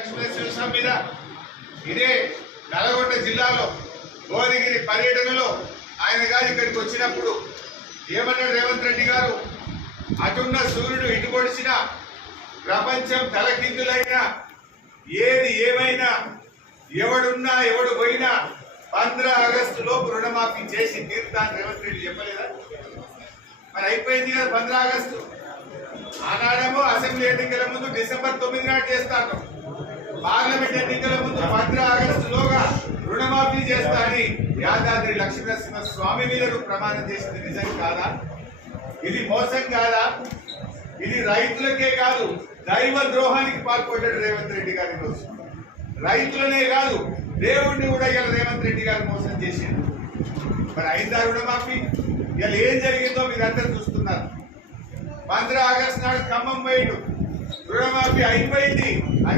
Express మీద ఇదే నల్గొండ జిల్లాలో భువనగిరి పర్యటనలో ఆయన గారు ఇక్కడికి వచ్చినప్పుడు ఏమన్నాడు రేవంత్ రెడ్డి గారు, అటున్న సూర్యుడు ఇటు పొడిచిన ప్రపంచం తలకిందులైనా ఏది ఏమైనా ఎవడున్నా ఎవడు పోయినా 15 ఆగస్టు లోపు రుణమాఫీ చేసి తీరుతాను రేవంత్ రెడ్డి చెప్పలేదా? మరి అయిపోయింది కదా 15 ఆగస్టు. ఆనాడేమో అసెంబ్లీ ఎన్నికల ముందు డిసెంబర్ 9 నాడు చేస్తాను, పార్లమెంట్ ఎన్నికల ముందు 15 ఆగస్టులోగా రుణమాఫీ చేస్తా అని యాదాద్రి లక్ష్మీనరసింహ స్వామి మీద ప్రమాణం చేసింది నిజం కాదా? ఇది మోసం కాదా? ఇది రైతులకే కాదు దైవ ద్రోహానికి పాల్పడ్డాడు రేవంత్ రెడ్డి గారి రోజు. రైతులనే కాదు దేవుణ్ణి కూడా ఇలా రేవంత్ రెడ్డి గారు మోసం చేసిండు. మరి అయిందా రుణమాఫీ? ఇలా ఏం జరిగిందో మీరందరూ చూస్తున్నారు. 15 ఆగస్టు నాడు ఖమ్మం పోయిండు, రుణమాఫీ అయిపోయింది.